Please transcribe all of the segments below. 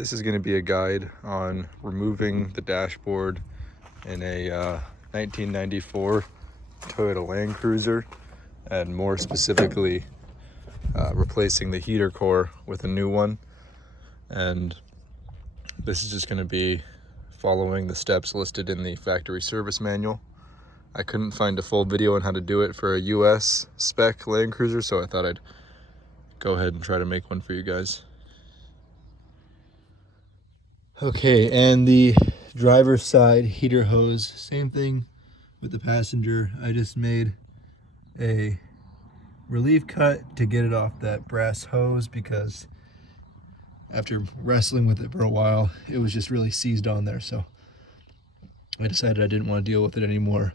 This is going to be a guide on removing the dashboard in a 1994 Toyota Land Cruiser, and more specifically replacing the heater core with a new one. And this is just going to be following the steps listed in the factory service manual. I couldn't find a full video on how to do it for a US spec Land Cruiser, so I thought I'd go ahead and try to make one for you guys. Okay, and the driver's side heater hose, same thing with the passenger. I just made a relief cut to get it off that brass hose because after wrestling with it for a while, it was just really seized on there. So I decided I didn't want to deal with it anymore.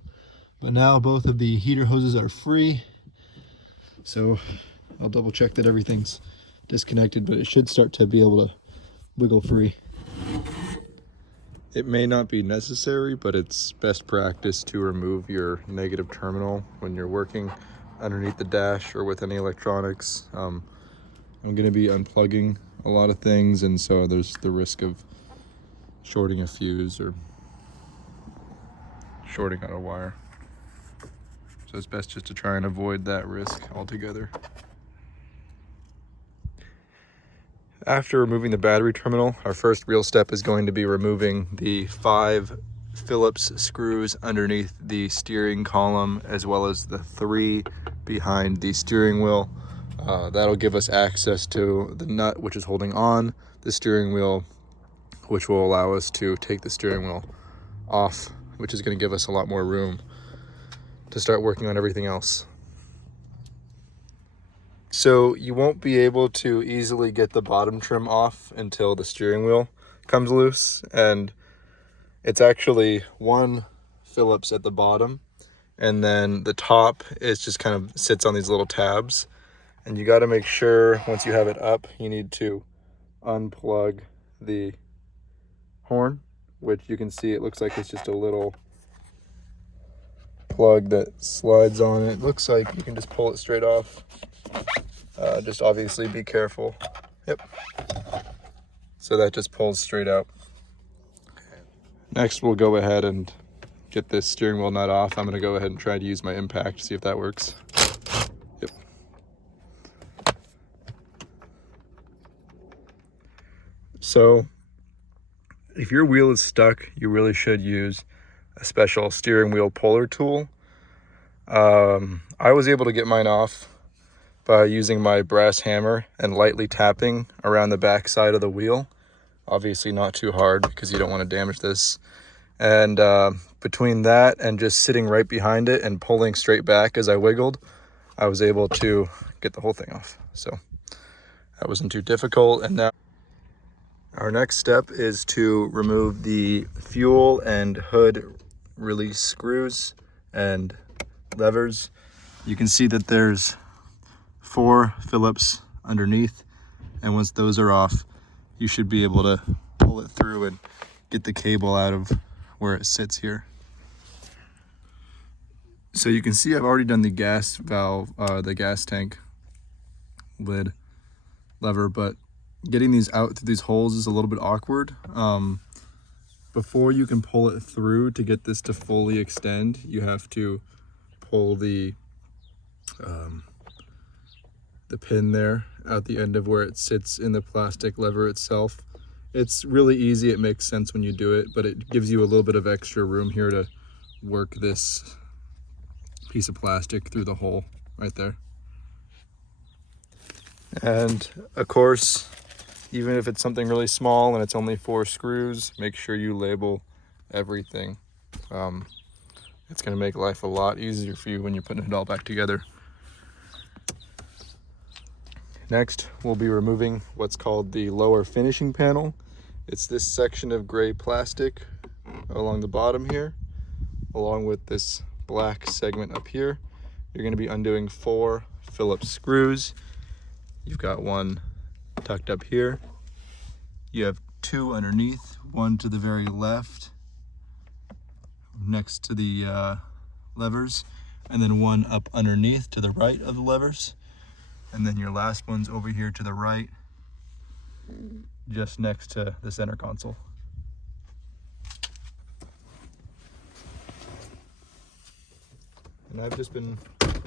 But now both of the heater hoses are free. So I'll double check that everything's disconnected, but it should start to be able to wiggle free. It may not be necessary, but it's best practice to remove your negative terminal when you're working underneath the dash or with any electronics. I'm going to be unplugging a lot of things, and so there's the risk of shorting a fuse or shorting out a wire. So it's best just to try and avoid that risk altogether. After removing the battery terminal, our first real step is going to be removing the 5 Phillips screws underneath the steering column, as well as the 3 behind the steering wheel. That'll give us access to the nut which is holding on the steering wheel, which will allow us to take the steering wheel off, which is going to give us a lot more room to start working on everything else. So you won't be able to easily get the bottom trim off until the steering wheel comes loose, and it's actually 1 Phillips at the bottom, and then the top is just kind of sits on these little tabs. And you got to make sure once you have it up, you need to unplug the horn, which you can see it looks like it's just a little plug that slides on it. Looks like you can just pull it straight off. Just obviously be careful. Yep. So that just pulls straight out. Next, we'll go ahead and get this steering wheel nut off. I'm going to go ahead and try to use my impact, see if that works. Yep. So if your wheel is stuck, you really should use a special steering wheel puller tool. I was able to get mine off by using my brass hammer and lightly tapping around the back side of the wheel. Obviously not too hard because you don't want to damage this. And between that and just sitting right behind it and pulling straight back as I wiggled, I was able to get the whole thing off. So that wasn't too difficult. And now our next step is to remove the fuel and hood release screws and levers. You can see that there's 4 Phillips underneath, and once those are off, you should be able to pull it through and get the cable out of where it sits here. So you can see I've already done the gas valve, the gas tank lid lever, but getting these out through these holes is a little bit awkward. Before you can pull it through to get this to fully extend, you have to pull the pin there at the end of where it sits in the plastic lever itself. It's really easy, it makes sense when you do it, but it gives you a little bit of extra room here to work this piece of plastic through the hole right there. And of course, even if it's something really small and it's only 4 screws, make sure you label everything. It's going to make life a lot easier for you when you're putting it all back together. Next, we'll be removing what's called the lower finishing panel. It's this section of gray plastic along the bottom here, along with this black segment up here. You're going to be undoing 4 Phillips screws. You've got 1 tucked up here. You have 2 underneath, 1 to the very left next to the levers, and then 1 up underneath to the right of the levers. And then your last one's over here to the right just next to the center console. And I've just been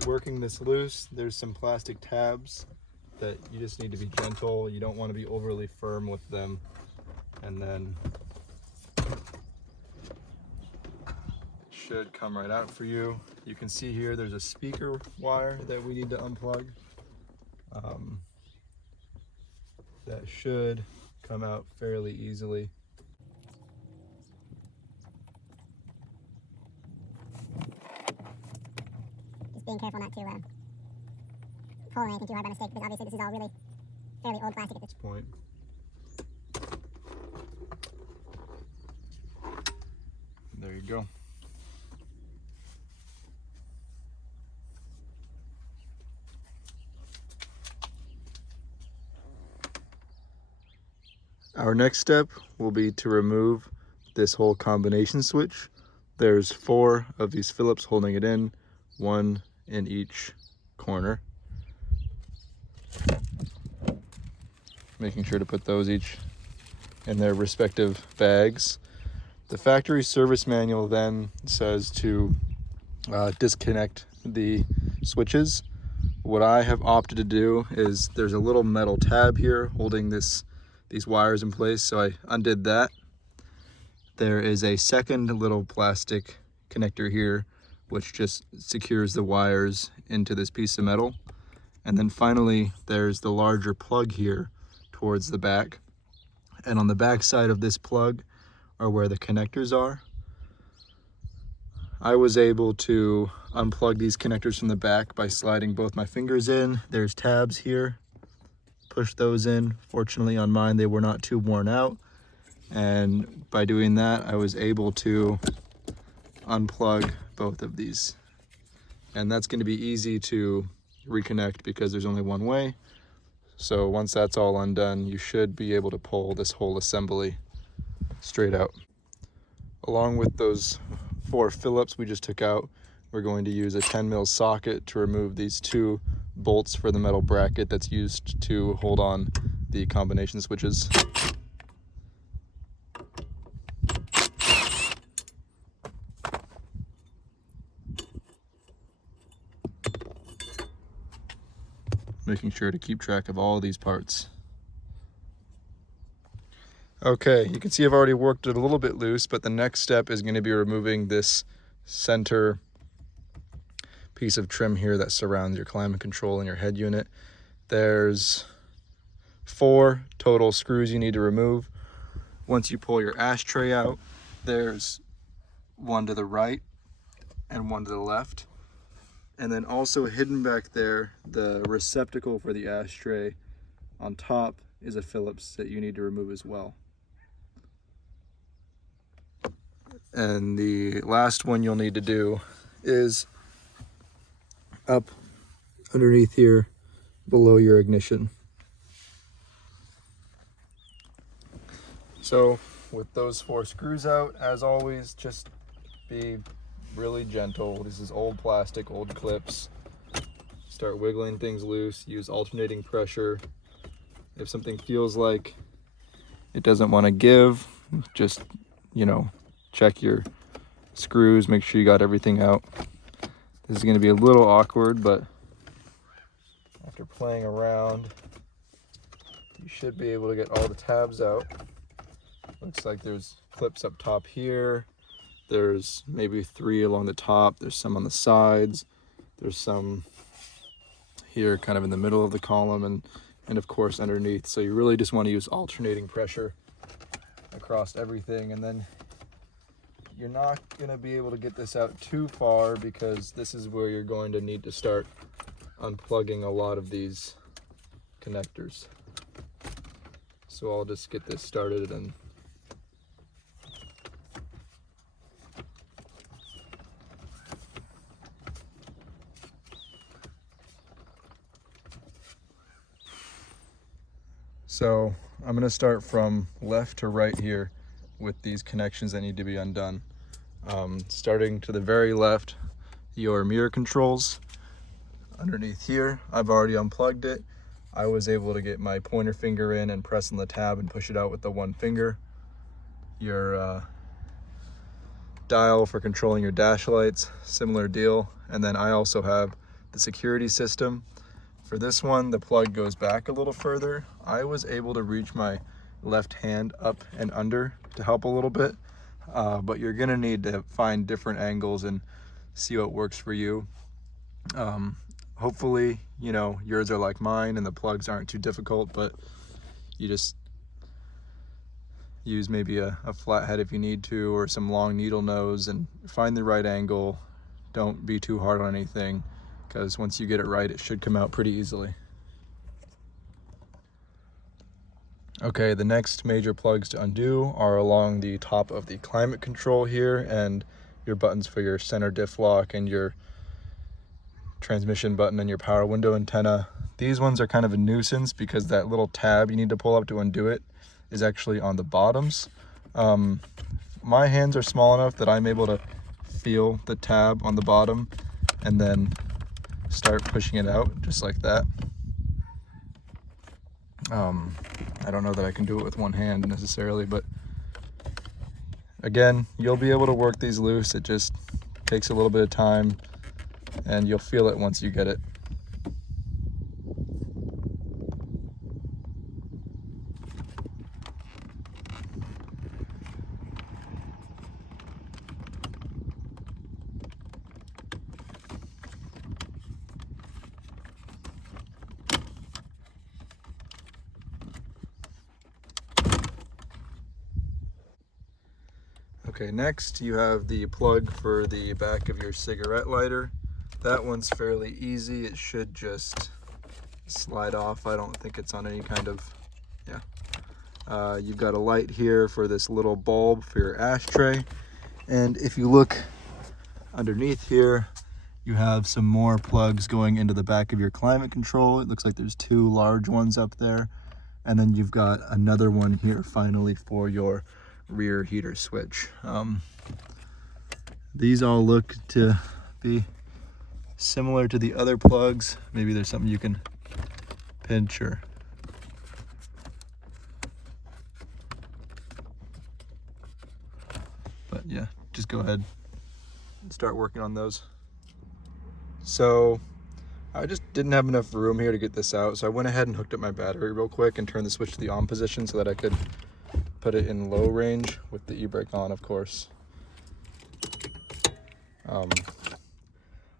working this loose. There's some plastic tabs that you just need to be gentle. You don't want to be overly firm with them. And then it should come right out for you. You can see here there's a speaker wire that we need to unplug. That should come out fairly easily. Just being careful not to pull anything too hard by mistake, because obviously this is all really fairly old plastic at this point. There you go. Our next step will be to remove this whole combination switch. There's 4 of these Phillips holding it in, 1 in each corner. Making sure to put those each in their respective bags. The factory service manual then says to disconnect the switches. What I have opted to do is there's a little metal tab here holding these wires in place, so I undid that. There is a second little plastic connector here which just secures the wires into this piece of metal. And then finally there's the larger plug here towards the back. And on the back side of this plug are where the connectors are. I was able to unplug these connectors from the back by sliding both my fingers in. There's tabs here. Push those in. Fortunately on mine they were not too worn out. And by doing that I was able to unplug both of these. And that's going to be easy to reconnect because there's only one way. So once that's all undone, you should be able to pull this whole assembly straight out. Along with those 4 Phillips we just took out, we're going to use a 10mm socket to remove these 2 bolts for the metal bracket that's used to hold on the combination switches. Making sure to keep track of all these parts. Okay, you can see I've already worked it a little bit loose, but the next step is going to be removing this center piece of trim here that surrounds your climate control and your head unit. There's 4 total screws you need to remove. Once you pull your ashtray out, there's 1 to the right and 1 to the left. And then also hidden back there, the receptacle for the ashtray on top is a Phillips that you need to remove as well. And the last one you'll need to do is up underneath here below your ignition. So with those 4 screws out, as always, just be really gentle. This is old plastic, old clips. Start wiggling things loose, use alternating pressure. If something feels like it doesn't want to give, just, check your screws, make sure you got everything out. This is going to be a little awkward, but after playing around, you should be able to get all the tabs out. Looks like there's clips up top here. There's maybe 3 along the top. There's some on the sides. There's some here kind of in the middle of the column and of course underneath. So you really just want to use alternating pressure across everything. And then you're not going to be able to get this out too far because this is where you're going to need to start unplugging a lot of these connectors. So I'll just get this started and so I'm going to start from left to right here with these connections that need to be undone. Starting to the very left, your mirror controls. Underneath here, I've already unplugged it. I was able to get my pointer finger in and press on the tab and push it out with the one finger. Your dial for controlling your dash lights, similar deal. And then I also have the security system. For this one, the plug goes back a little further. I was able to reach my left hand up and under to help a little bit, but you're gonna need to find different angles and see what works for you. Hopefully, you know, yours are like mine and the plugs aren't too difficult, but you just use maybe a flathead if you need to, or some long needle nose, and find the right angle. Don't be too hard on anything, because once you get it right, it should come out pretty easily. Okay, the next major plugs to undo are along the top of the climate control here, and your buttons for your center diff lock and your transmission button and your power window antenna. These ones are kind of a nuisance because that little tab you need to pull up to undo it is actually on the bottoms. My hands are small enough that I'm able to feel the tab on the bottom and then start pushing it out just like that. I don't know that I can do it with one hand necessarily, but again, you'll be able to work these loose. It just takes a little bit of time and you'll feel it once you get it. Okay, next you have the plug for the back of your cigarette lighter. That one's fairly easy. It should just slide off. I don't think it's on any kind of, you've got a light here for this little bulb for your ashtray. And if you look underneath here, you have some more plugs going into the back of your climate control. It looks like there's two large ones up there. And then you've got another one here finally for your rear heater switch. These all look to be similar to the other plugs. Maybe there's something you can pinch or but yeah, just go ahead and start working on those. So I just didn't have enough room here to get this out, so I went ahead and hooked up my battery real quick and turned the switch to the on position so that I could put it in low range with the e-brake on, of course.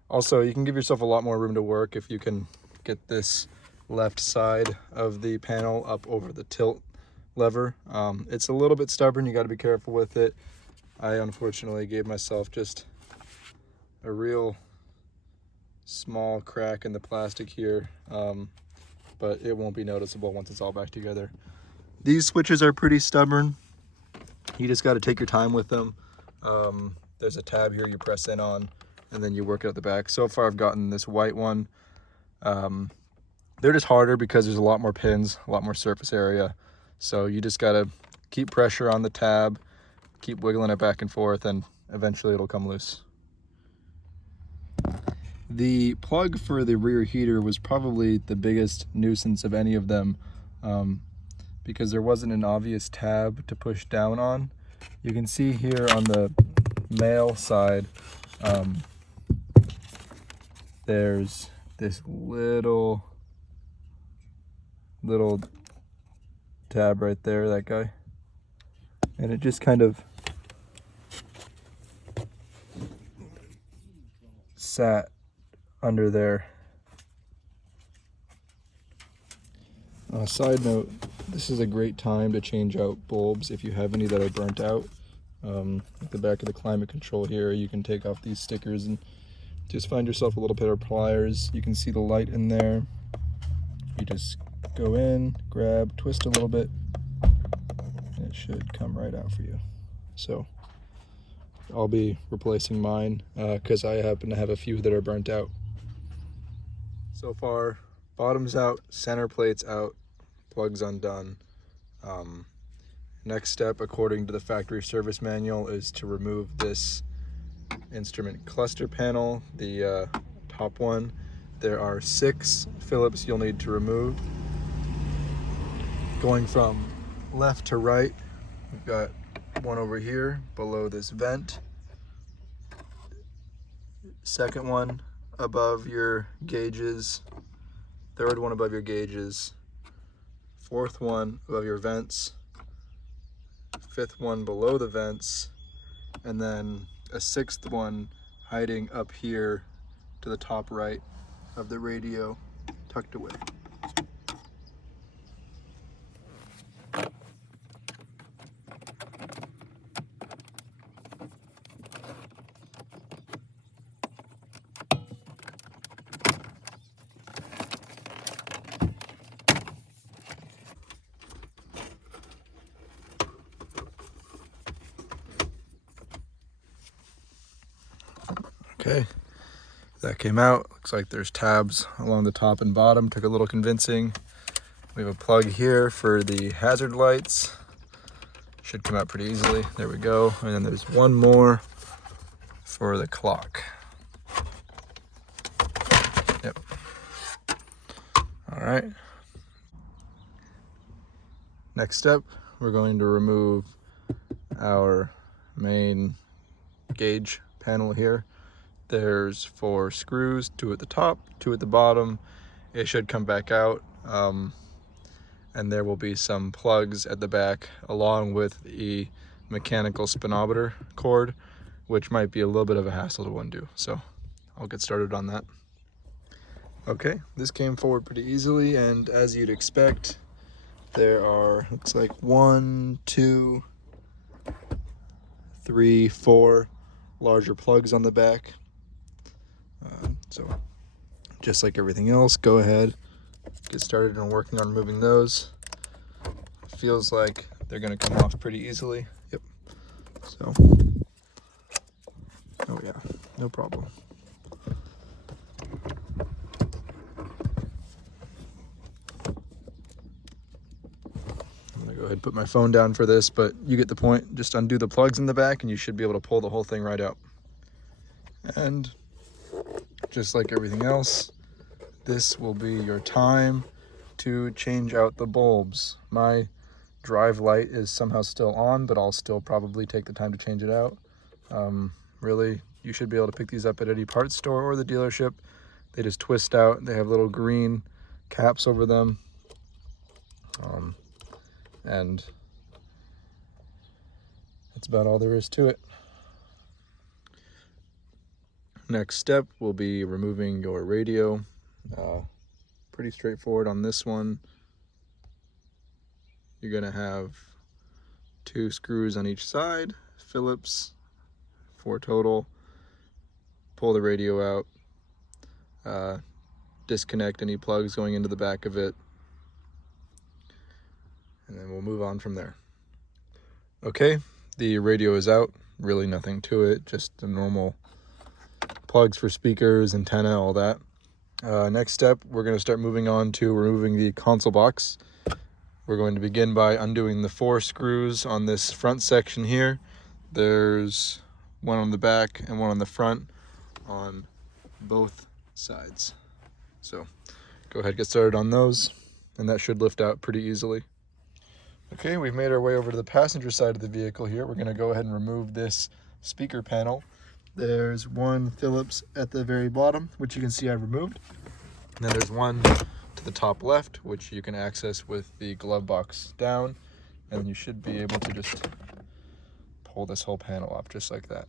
Also, you can give yourself a lot more room to work if you can get this left side of the panel up over the tilt lever. It's a little bit stubborn, you got to be careful with it. I unfortunately gave myself just a real small crack in the plastic here, but it won't be noticeable once it's all back together. These switches are pretty stubborn. You just got to take your time with them. There's a tab here you press in on, and then you work it at the back. So far I've gotten this white one. They're just harder because there's a lot more pins, a lot more surface area. So you just got to keep pressure on the tab, keep wiggling it back and forth, and eventually it'll come loose. The plug for the rear heater was probably the biggest nuisance of any of them, because there wasn't an obvious tab to push down on. You can see here on the male side, there's this little tab right there, that guy, and it just kind of sat under there. Side note, this is a great time to change out bulbs if you have any that are burnt out. At the back of the climate control here, you can take off these stickers and just find yourself a little pair of pliers. You can see the light in there. You just go in, grab, twist a little bit, and it should come right out for you. So I'll be replacing mine because I happen to have a few that are burnt out. So far, bottom's out, center plate's out, plugs undone. Next step, according to the factory service manual, is to remove this instrument cluster panel, the top one. There are 6 Phillips you'll need to remove. Going from left to right, we've got one over here below this vent, second one above your gauges, third one above your gauges, fourth one above your vents, fifth one below the vents, and then a sixth one hiding up here to the top right of the radio, tucked away. Okay, that came out. Looks like there's tabs along the top and bottom. Took a little convincing. We have a plug here for the hazard lights. Should come out pretty easily. There we go. And then there's one more for the clock. Yep. All right. Next step, we're going to remove our main gauge panel here. There's 4 screws, 2 at the top, 2 at the bottom. It should come back out. And there will be some plugs at the back along with the mechanical spinometer cord, which might be a little bit of a hassle to undo. So I'll get started on that. Okay, this came forward pretty easily, and as you'd expect, there are, looks like 1, 2, 3, 4 larger plugs on the back. So just like everything else, go ahead, get started on working on removing those. Feels like they're going to come off pretty easily. Yep. So, oh yeah, no problem. I'm going to go ahead and put my phone down for this, but you get the point. Just undo the plugs in the back and you should be able to pull the whole thing right out. And just like everything else, this will be your time to change out the bulbs. My drive light is somehow still on, but I'll still probably take the time to change it out. Really, you should be able to pick these up at any parts store or the dealership. They just twist out. They have little green caps over them. And that's about all there is to it. Next step will be removing your radio. Pretty straightforward on this one. You're gonna have 2 screws on each side, Phillips, 4 total. Pull the radio out, disconnect any plugs going into the back of it, and then we'll move on from there. Okay, the radio is out, really nothing to it, just the normal plugs for speakers, antenna, all that. Next step, we're going to start moving on to removing the console box. We're going to begin by undoing the 4 screws on this front section here. There's one on the back and one on the front on both sides. So go ahead, get started on those, and that should lift out pretty easily. Okay, we've made our way over to the passenger side of the vehicle here. We're going to go ahead and remove this speaker panel. There's one Phillips at the very bottom, which you can see I've removed. And then there's one to the top left, which you can access with the glove box down. And you should be able to just pull this whole panel up just like that.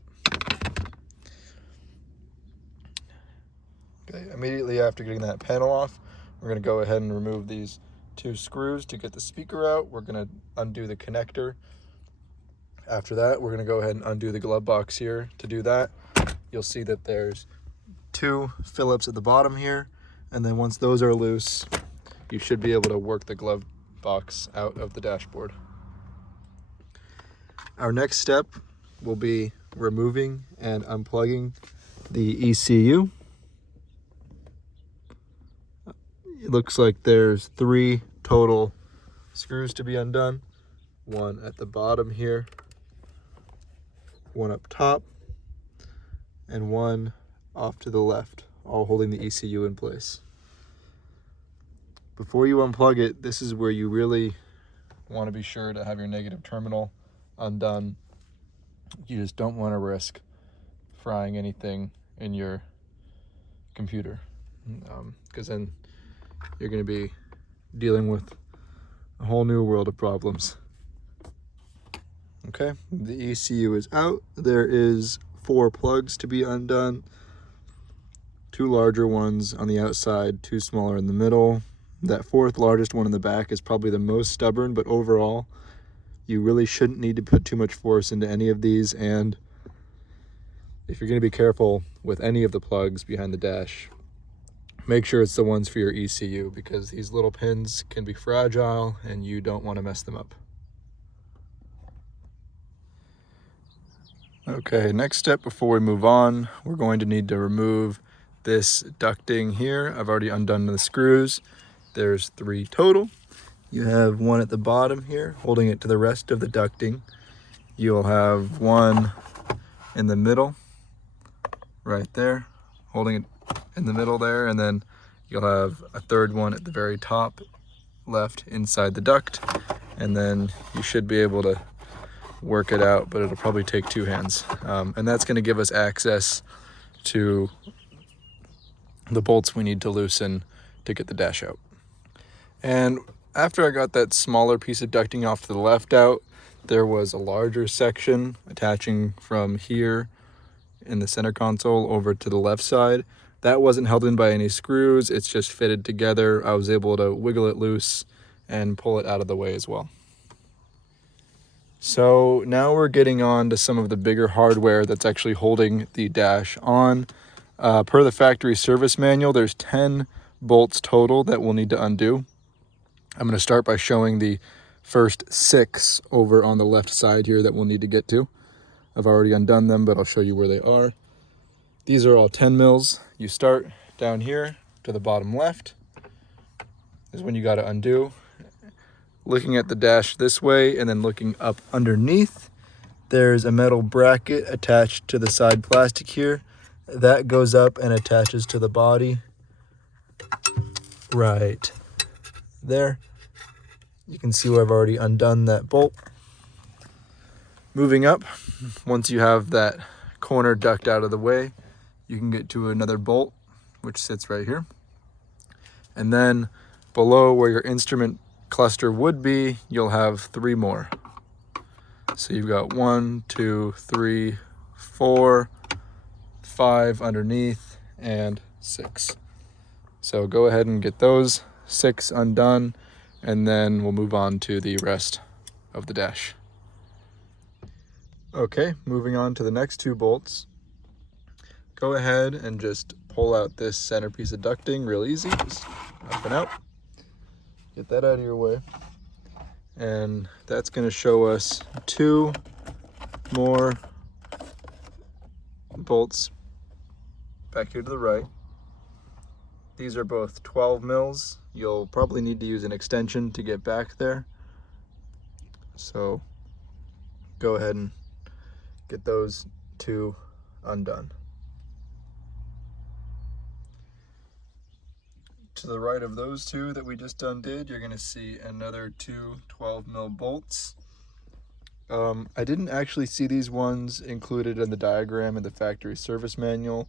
Okay, immediately after getting that panel off, we're going to go ahead and remove these 2 screws to get the speaker out. We're going to undo the connector. After that, we're going to go ahead and undo the glove box here. To do that, you'll see that there's 2 Phillips at the bottom here, and then once those are loose, you should be able to work the glove box out of the dashboard. Our next step will be removing and unplugging the ECU. It looks like there's 3 total screws to be undone. One at the bottom here, one up top, and one off to the left, all holding the ECU in place. Before you unplug it, this is where you really want to be sure to have your negative terminal undone. You just don't want to risk frying anything in your computer, because then you're going to be dealing with a whole new world of problems. Okay, the ECU is out. There is 4 plugs to be undone. 2 larger ones on the outside, 2 smaller in the middle. That 4th largest one in the back is probably the most stubborn, but overall, you really shouldn't need to put too much force into any of these. And if you're going to be careful with any of the plugs behind the dash, make sure it's the ones for your ECU, because these little pins can be fragile and you don't want to mess them up. Okay, next step before we move on, we're going to need to remove this ducting here. I've already undone the screws. There's 3 total. You have 1 at the bottom here, holding it to the rest of the ducting. You'll have 1 in the middle, right there, holding it in the middle there, and then you'll have a 3rd one at the very top left inside the duct, and then you should be able to work it out, but it'll probably take 2 hands. And that's going to give us access to the bolts we need to loosen to get the dash out. And after I got that smaller piece of ducting off to the left out, there was a larger section attaching from here in the center console over to the left side. That wasn't held in by any screws, it's just fitted together. I was able to wiggle it loose and pull it out of the way as well. So now we're getting on to some of the bigger hardware that's actually holding the dash on. Per the factory service manual, there's 10 bolts total that we'll need to undo. I'm going to start by showing the first 6 over on the left side here that we'll need to get to. I've already undone them, but I'll show you where they are. These are all 10 mils. You start down here to the bottom left is when you got to undo. Looking at the dash this way and then looking up underneath, there's a metal bracket attached to the side plastic here. That goes up and attaches to the body right there. You can see where I've already undone that bolt. Moving up, once you have that corner duct out of the way, you can get to another bolt, which sits right here. And then below where your instrument cluster would be, you'll have 3 more. So you've got 1, 2, 3, 4, 5 underneath, and 6. So go ahead and get those 6 undone, and then we'll move on to the rest of the dash. Okay, moving on to the next 2 bolts. Go ahead and just pull out this center piece of ducting real easy, just up and out. Get that out of your way. And that's going to show us 2 more bolts back here to the right. These are both 12 mils. You'll probably need to use an extension to get back there. So go ahead and get those 2 undone. To the right of those 2 that we just undid, you're going to see another 2 12 mil bolts. I didn't actually see these ones included in the diagram in the factory service manual,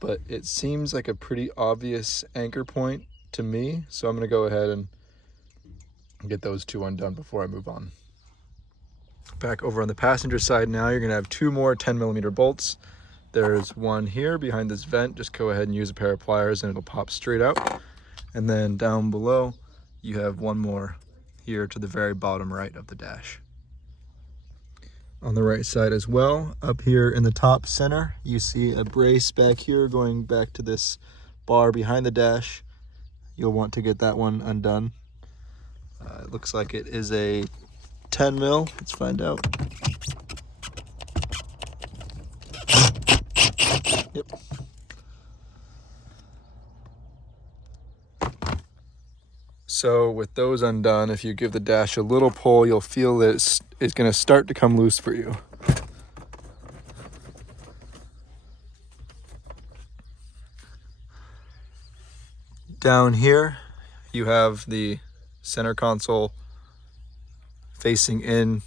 but it seems like a pretty obvious anchor point to me, so I'm going to go ahead and get those 2 undone before I move on. Back over on the passenger side now, you're going to have 2 more 10mm bolts. There's one here behind this vent. Just go ahead and use a pair of pliers and it'll pop straight out. And then down below, you have 1 more here to the very bottom right of the dash. On the right side as well, up here in the top center, you see a brace back here going back to this bar behind the dash. You'll want to get that one undone. It looks like it is a 10 mil. Let's find out. Yep. So with those undone, if you give the dash a little pull, you'll feel that it's going to start to come loose for you. Down here, you have the center console facing in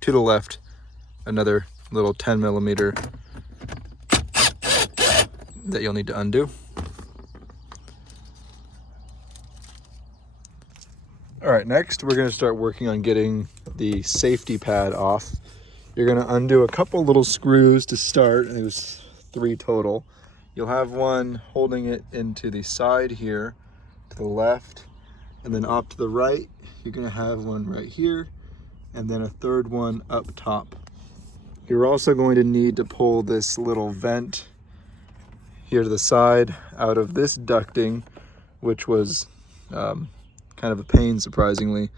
to the left, another little 10 millimeter that you'll need to undo. All right, next we're going to start working on getting the safety pad off. You're going to undo a couple little screws to start, and there's 3 total. You'll have one holding it into the side here to the left, and then off to the right you're going to have one right here, and then a third one up top. You're also going to need to pull this little vent here to the side out of this ducting, which was kind of a pain, surprisingly,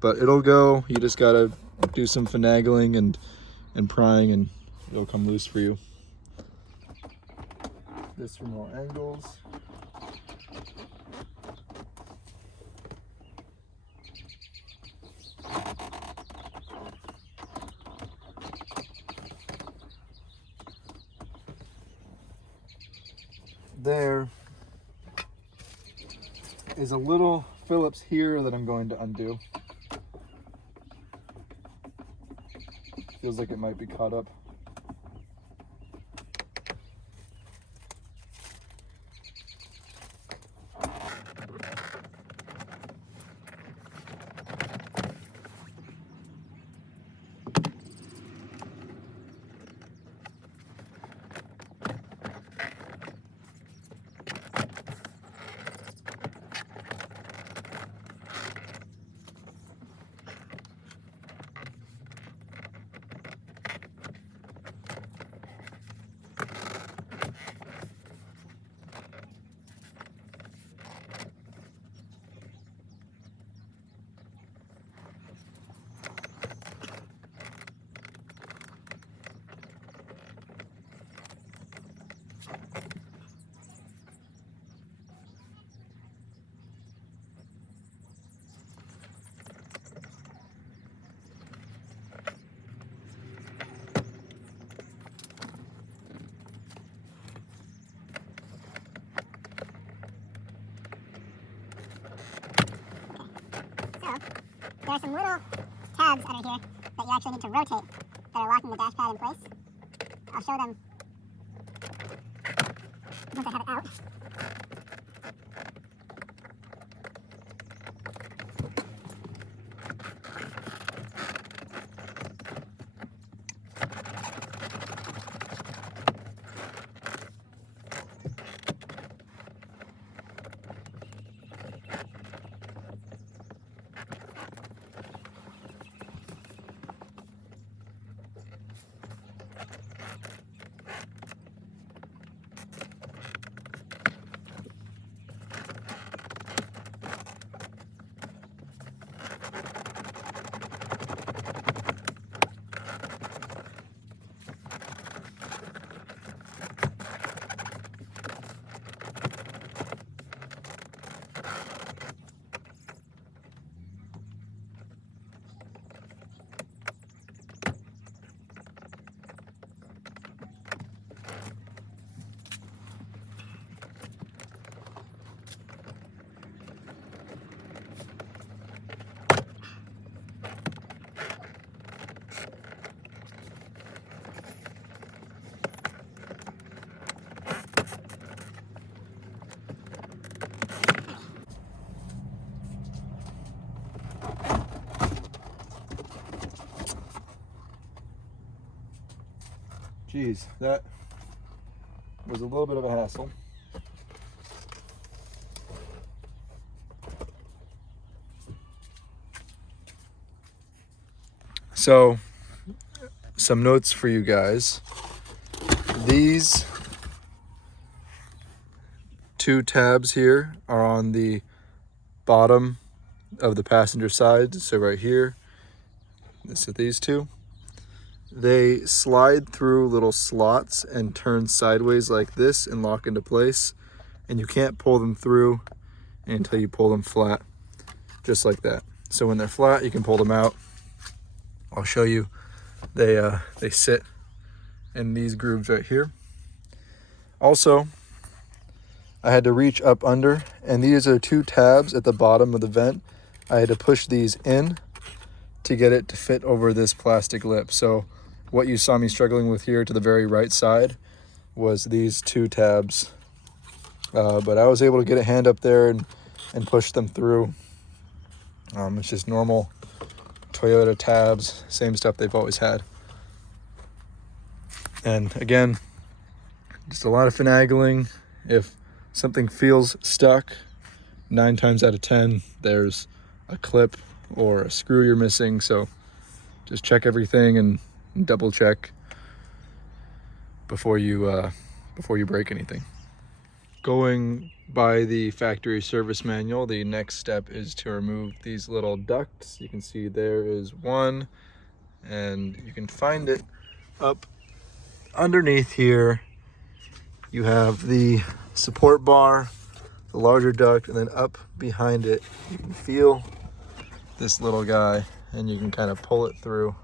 but it'll go. You just gotta do some finagling and prying, and it'll come loose for you. This from all angles. There is a little Phillips here that I'm going to undo. Feels like it might be caught up. There are some little tabs under here that you actually need to rotate that are locking the dash pad in place. I'll show them once I have it out. Geez, that was a little bit of a hassle. So, some notes for you guys. These 2 tabs here are on the bottom of the passenger side. So right here, this is these 2. They slide through little slots and turn sideways like this and lock into place. And you can't pull them through until you pull them flat, just like that. So when they're flat, you can pull them out. I'll show you. They sit in these grooves right here. Also, I had to reach up under, and these are 2 tabs at the bottom of the vent. I had to push these in to get it to fit over this plastic lip. So what you saw me struggling with here to the very right side was these two tabs. But I was able to get a hand up there and push them through. It's just normal Toyota tabs, same stuff they've always had. And again, just a lot of finagling. If something feels stuck, 9 times out of 10, there's a clip or a screw you're missing. So just check everything and double check before you break anything. Going by the factory service manual, the next step is to remove these little ducts. You can see there is one, and you can find it up underneath here. You have the support bar, the larger duct, and then up behind it, you can feel this little guy, and you can kind of pull it through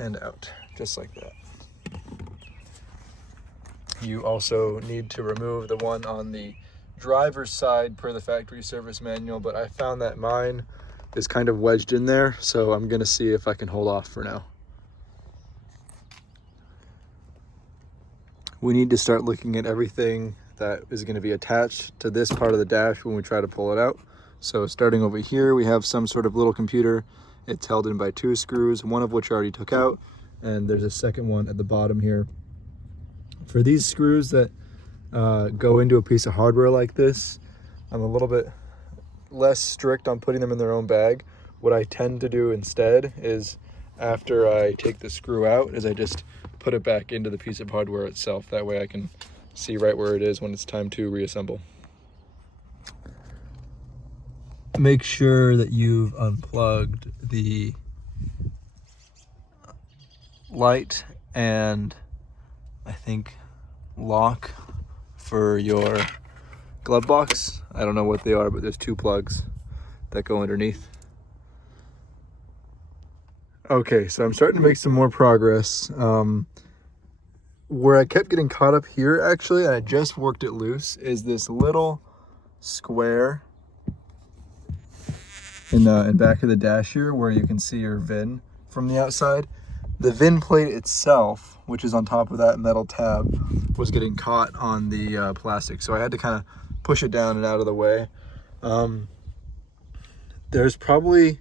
and out, just like that. You also need to remove the one on the driver's side per the factory service manual, but I found that mine is kind of wedged in there, so I'm gonna see if I can hold off for now. We need to start looking at everything that is gonna be attached to this part of the dash when we try to pull it out. So starting over here, we have some sort of little computer. It's held in by 2 screws, one of which I already took out, and there's a second one at the bottom here. For these screws that go into a piece of hardware like this, I'm a little bit less strict on putting them in their own bag. What I tend to do instead is, after I take the screw out, is I just put it back into the piece of hardware itself. That way I can see right where it is when it's time to reassemble. Make sure that you've unplugged the light and I think lock for your glove box. I don't know what they are, but there's 2 plugs that go underneath. Okay, so I'm starting to make some more progress. Where I kept getting caught up here, actually, and I just worked it loose, is this little square in back of the dash here where you can see your VIN from the outside. The VIN plate itself, which is on top of that metal tab, was getting caught on the plastic, so I had to kind of push it down and out of the way. There's probably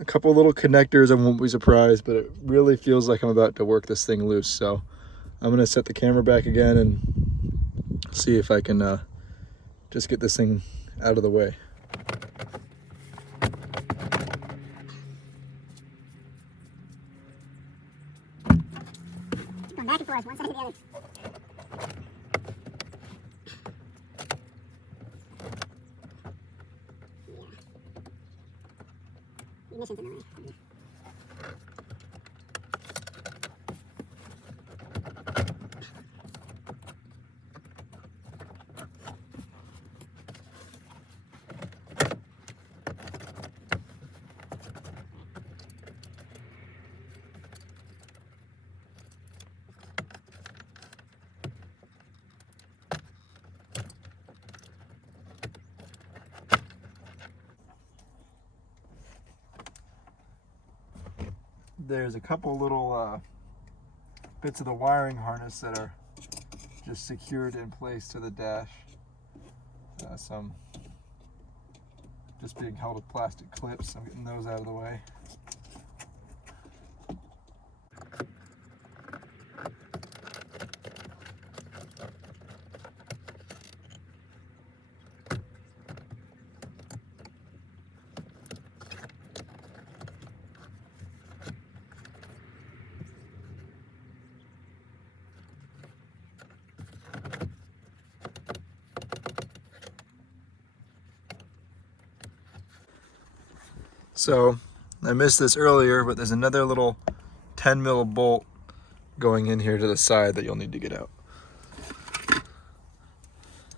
a couple little connectors. I won't be surprised, but it really feels like I'm about to work this thing loose. So I'm gonna set the camera back again and see if I can just get this thing out of the way. Going back and forth, one side to the other. Yeah. Ignition's in the way. There's a couple little bits of the wiring harness that are just secured in place to the dash. Some just being held with plastic clips. I'm getting those out of the way. So I missed this earlier, but there's another little 10 mil bolt going in here to the side that you'll need to get out.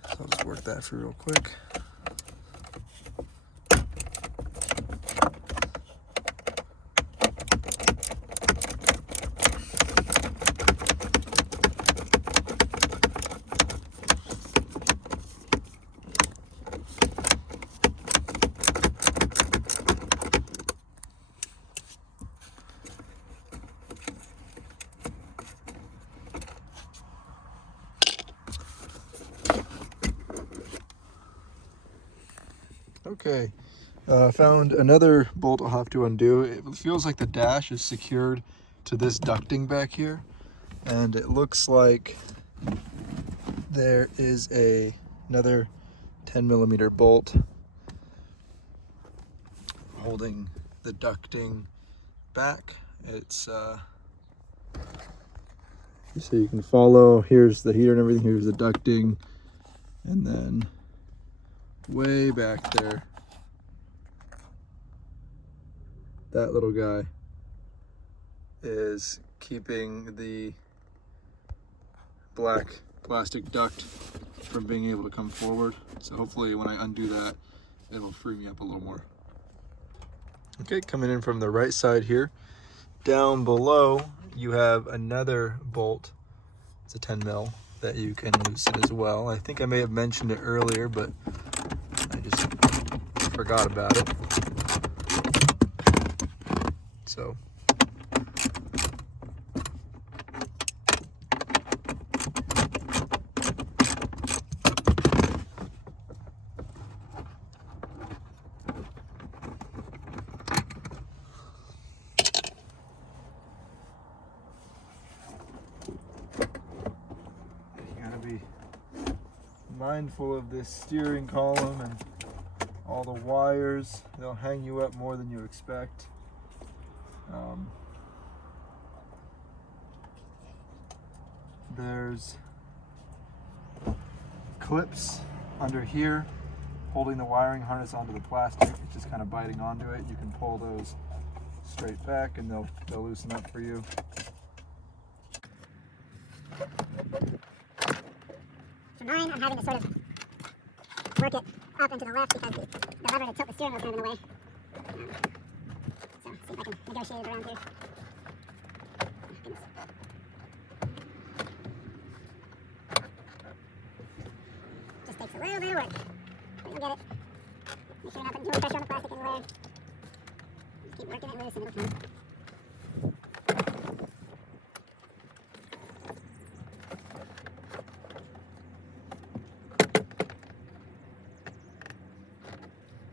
So I'll just work that through real quick. Okay, found another bolt I'll have to undo. It feels like the dash is secured to this ducting back here, and it looks like there is another 10mm bolt holding the ducting back. It's so you can follow, here's the heater and everything, here's the ducting, and then way back there, that little guy is keeping the black plastic duct from being able to come forward. So hopefully when I undo that, it'll free me up a little more. Okay, coming in from the right side here, down below you have another bolt. It's a 10mm that you can loosen as well. I think I may have mentioned it earlier, but I just forgot about it. So be mindful of this steering column and all the wires. They'll hang you up more than you expect. There's clips under here holding the wiring harness onto the plastic. It's just kind of biting onto it. You can pull those straight back and they'll loosen up for you. For mine, I'm having to sort of work it up and to the left because the lever to tilt the steering wheel is kind of in the way. So, see if I can negotiate it around here. Just takes a little bit of work, but you'll get it. Make sure you're not putting too much pressure on the plastic anywhere. Just keep working it loose and it'll come.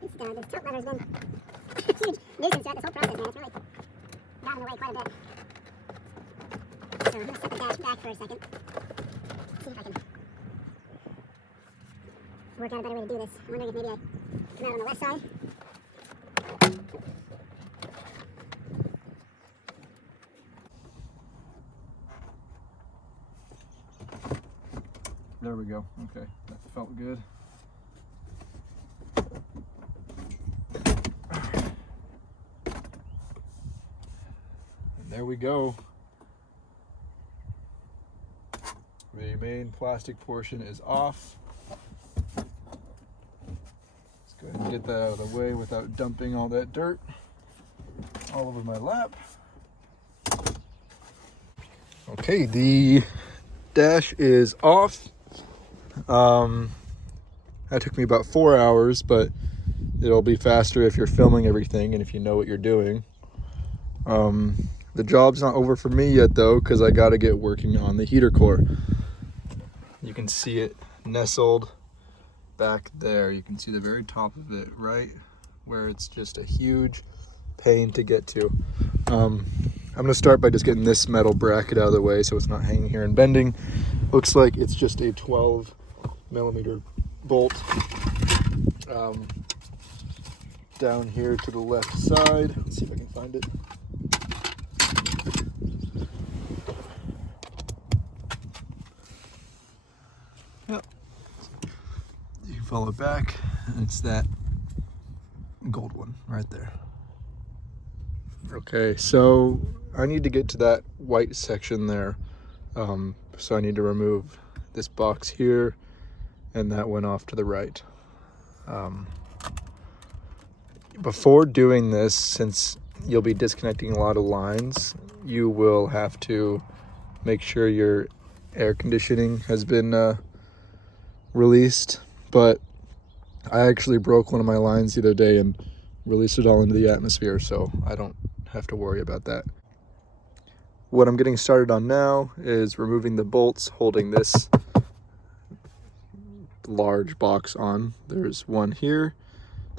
This tilt lever's been a huge nuisance throughout this whole process, man. It's really gotten in the way quite a bit. So I'm going to set the dash back for a second. See if I can work out a better way to do this. I'm wondering if maybe I come out on the left side. There we go. Okay, that felt good. There we go. The main plastic portion is off. Let's go ahead and get that out of the way without dumping all that dirt all over my lap. Okay, the dash is off. That took me about 4 hours, but it'll be faster if you're filming everything and if you know what you're doing. The job's not over for me yet though, because I got to get working on the heater core. You can see it nestled back there. You can see the very top of it, right where it's just a huge pain to get to. I'm going to start by just getting this metal bracket out of the way so it's not hanging here and bending. Looks like it's just a 12mm bolt down here to the left side. Let's see if I can find it. Yep. You can follow it back, and it's that gold one right there. Okay, so I need to get to that white section there. So I need to remove this box here and that one off to the right. Before doing this, since you'll be disconnecting a lot of lines, you will have to make sure your air conditioning has been released. But I actually broke one of my lines the other day and released it all into the atmosphere, so I don't have to worry about that. What I'm getting started on now is removing the bolts holding this large box on. There's one here,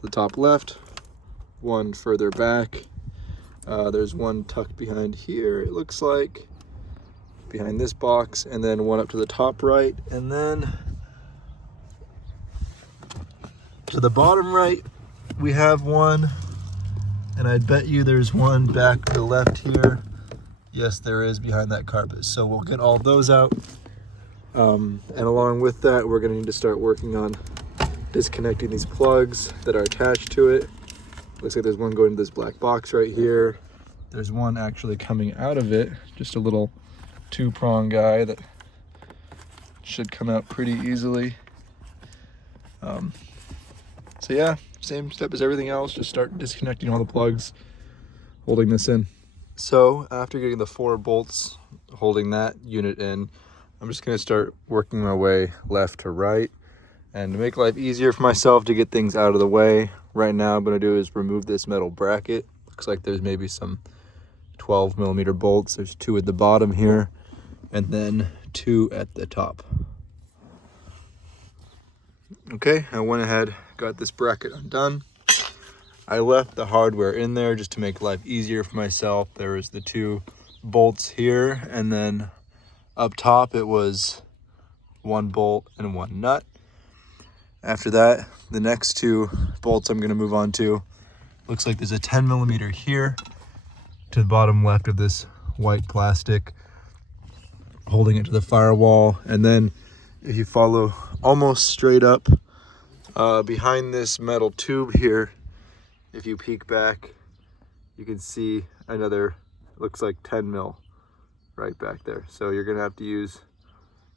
the top left, one further back. There's one tucked behind here, it looks like, behind this box, and then one up to the top right, and then to the bottom right we have one, and I bet you there's one back to the left here. Yes, there is, behind that carpet. So we'll get all those out, and along with that we're going to need to start working on disconnecting these plugs that are attached to it. Looks like there's one going to this black box right here. There's one actually coming out of it, just a little 2-prong guy that should come out pretty easily. So yeah, same step as everything else, just start disconnecting all the plugs, holding this in. So after getting the 4 bolts holding that unit in, I'm just going to start working my way left to right. And to make life easier for myself to get things out of the way, right now I'm going to do is remove this metal bracket. Looks like there's maybe some 12mm bolts. There's 2 at the bottom here, and then 2 at the top. Okay, I went ahead, got this bracket undone. I left the hardware in there just to make life easier for myself. There was the 2 bolts here, and then up top it was 1 bolt and 1 nut. After that, the next 2 bolts I'm going to move on to, looks like there's a 10mm here to the bottom left of this white plastic, holding it to the firewall. And then if you follow almost straight up behind this metal tube here, if you peek back, you can see another, looks like 10mm right back there. So you're going to have to use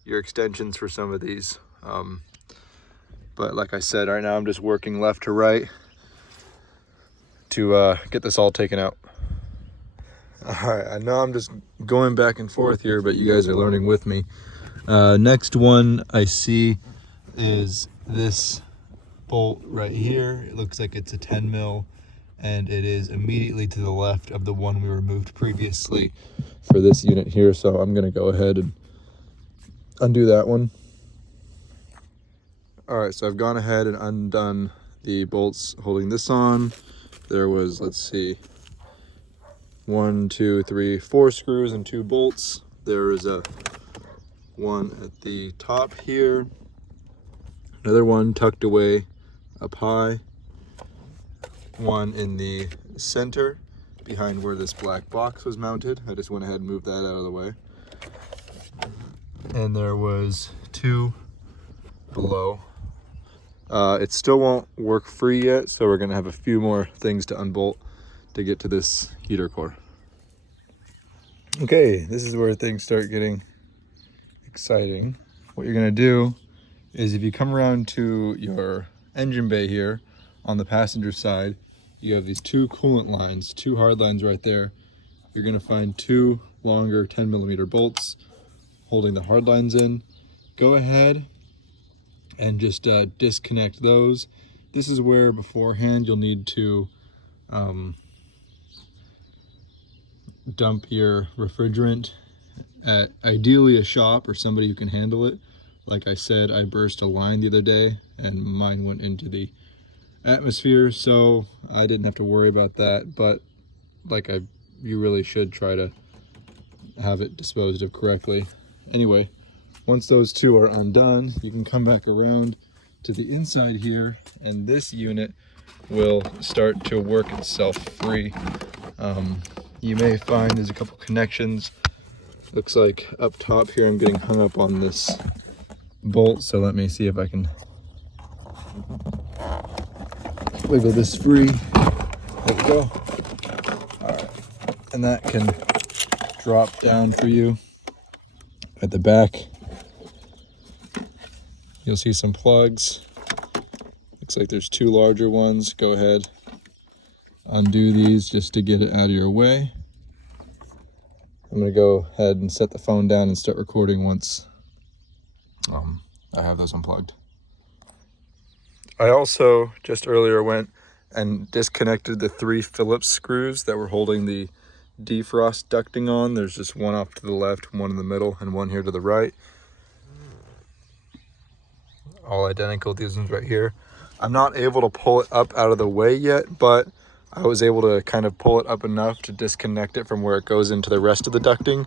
your extensions for some of these. But like I said, right now I'm just working left to right to get this all taken out. All right, I know I'm just going back and forth here, but you guys are learning with me. Next one I see is this bolt right here. It looks like it's a 10mm, and it is immediately to the left of the one we removed previously for this unit here. So I'm gonna go ahead and undo that one. All right, so I've gone ahead and undone the bolts holding this on. There was, let's see, 1, 2, 3, 4 screws and 2 bolts. There is a one at the top here, another one tucked away up high, one in the center behind where this black box was mounted. I just went ahead and moved that out of the way. And there was 2 below. It still won't work free yet, so we're gonna have a few more things to unbolt to get to this heater core. Okay, this is where things start getting exciting. What you're gonna do is, if you come around to your engine bay here on the passenger side, you have these 2 coolant lines, 2 hard lines right there. You're gonna find 2 longer 10mm bolts holding the hard lines in. Go ahead and just disconnect those. This is where beforehand you'll need to dump your refrigerant at ideally a shop or somebody who can handle it. Like I said, I burst a line the other day and mine went into the atmosphere, so I didn't have to worry about that. But you really should try to have it disposed of correctly. Anyway, once those 2 are undone, you can come back around to the inside here, and this unit will start to work itself free. You may find there's a couple connections. Looks like up top here I'm getting hung up on this bolt, so let me see if I can wiggle this free. There we go. All right, and that can drop down for you at the back. You'll see some plugs. Looks like there's 2 larger ones. Go ahead, undo these just to get it out of your way. I'm gonna go ahead and set the phone down and start recording once I have those unplugged. I also just earlier went and disconnected the 3 Phillips screws that were holding the defrost ducting on. There's just one off to the left, one in the middle, and one here to the right. All identical, these ones right here. I'm not able to pull it up out of the way yet, but I was able to kind of pull it up enough to disconnect it from where it goes into the rest of the ducting,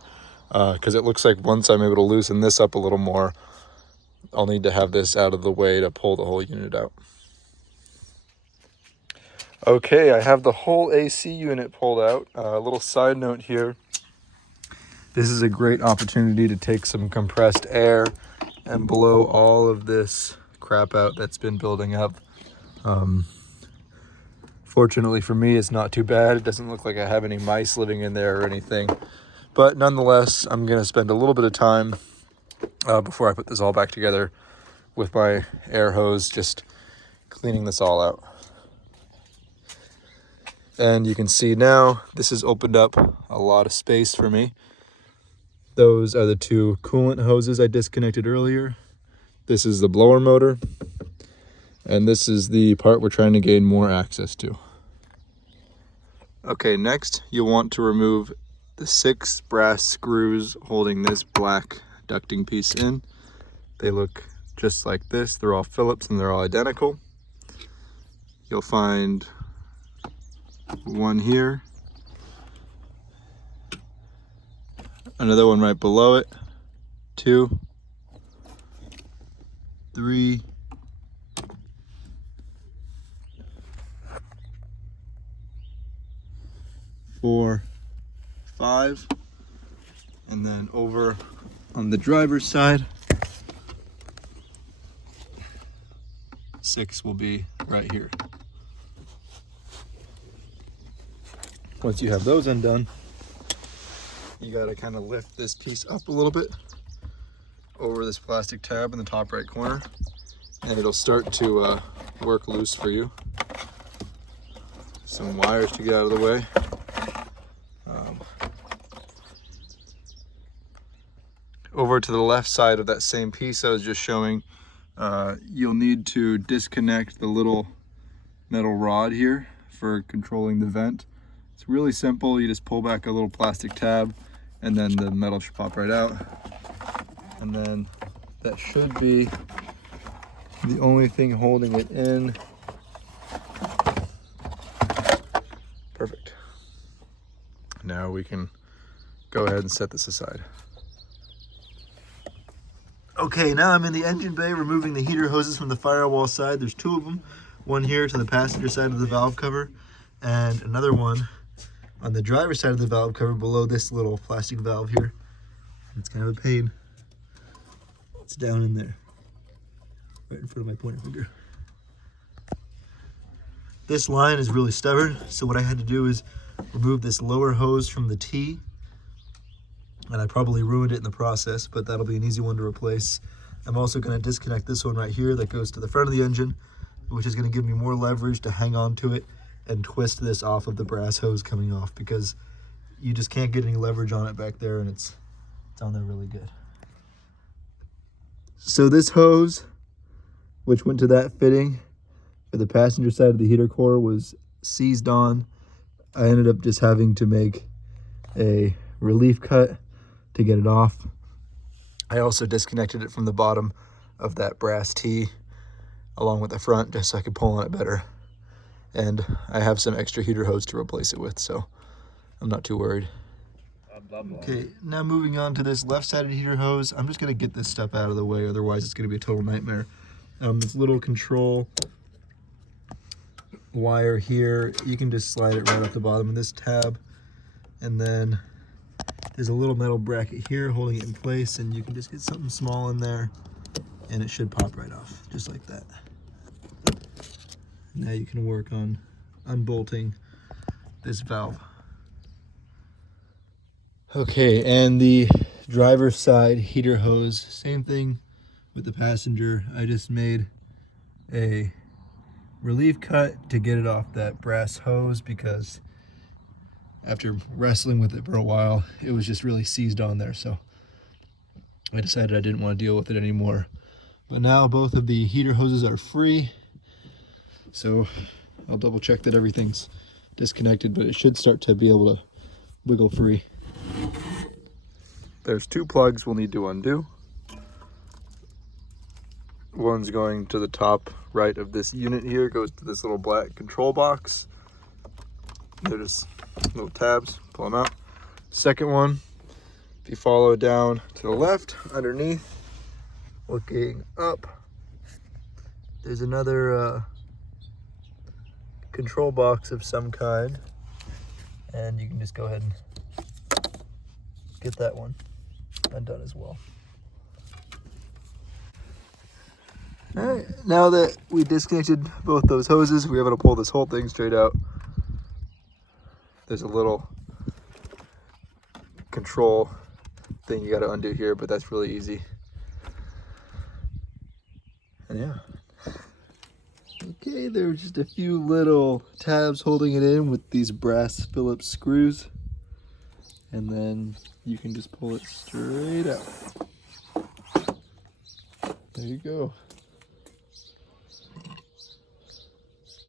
because it looks like once I'm able to loosen this up a little more, I'll need to have this out of the way to pull the whole unit out. Okay, I have the whole AC unit pulled out. A little side note here. This is a great opportunity to take some compressed air and blow all of this crap out that's been building up. Fortunately for me, it's not too bad. It doesn't look like I have any mice living in there or anything. But nonetheless, I'm going to spend a little bit of time before I put this all back together with my air hose, just cleaning this all out. And you can see now, this has opened up a lot of space for me. Those are the two coolant hoses I disconnected earlier. This is the blower motor. And this is the part we're trying to gain more access to. Okay, next you'll want to remove the 6 brass screws holding this black ducting piece in. They look just like this. They're all Phillips and they're all identical. You'll find one here, another one right below it, 2, 3, 4, 5, and then over on the driver's side, 6 will be right here. Once you have those undone, you gotta kind of lift this piece up a little bit over this plastic tab in the top right corner, and it'll start to work loose for you. Some wires to get out of the way. Over to the left side of that same piece I was just showing, you'll need to disconnect the little metal rod here for controlling the vent. It's really simple. You just pull back a little plastic tab and then the metal should pop right out. And then that should be the only thing holding it in. Perfect. Now we can go ahead and set this aside. Okay, now I'm in the engine bay removing the heater hoses from the firewall side. There's 2 of them. One here to the passenger side of the valve cover, and another one on the driver's side of the valve cover below this little plastic valve here. It's kind of a pain. It's down in there, right in front of my pointer finger. This line is really stubborn, so what I had to do is remove this lower hose from the T, and I probably ruined it in the process, but that'll be an easy one to replace. I'm also going to disconnect this one right here that goes to the front of the engine, which is going to give me more leverage to hang on to it and twist this off of the brass hose coming off, because you just can't get any leverage on it back there, and it's on there really good. So this hose, which went to that fitting for the passenger side of the heater core, was seized on. I ended up just having to make a relief cut to get it off. I also disconnected it from the bottom of that brass T along with the front, just so I could pull on it better. And I have some extra heater hose to replace it with, so I'm not too worried. Okay, now moving on to this left-sided heater hose. I'm just gonna get this stuff out of the way, otherwise it's gonna be a total nightmare. This little control wire here, you can just slide it right off the bottom of this tab, and then there's a little metal bracket here holding it in place, and you can just get something small in there and it should pop right off, just like that. Now you can work on unbolting this valve. Okay, and the driver's side heater hose, same thing with the passenger. I just made a relief cut to get it off that brass hose, because after wrestling with it for a while, it was just really seized on there, so I decided I didn't want to deal with it anymore. But now both of the heater hoses are free, so I'll double check that everything's disconnected, but it should start to be able to wiggle free. There's 2 plugs we'll need to undo. one's going to the top right of this unit here, goes to this little black control box. They're just little tabs, pull them out. Second one, if you follow down to the left, underneath, looking up, there's another control box of some kind, and you can just go ahead and get that one undone as well. All right, now that we disconnected both those hoses, we're able to pull this whole thing straight out. There's a little control thing you got to undo here, but that's really easy. And yeah. Okay, there were just a few little tabs holding it in with these brass Phillips screws. And then you can just pull it straight out. There you go.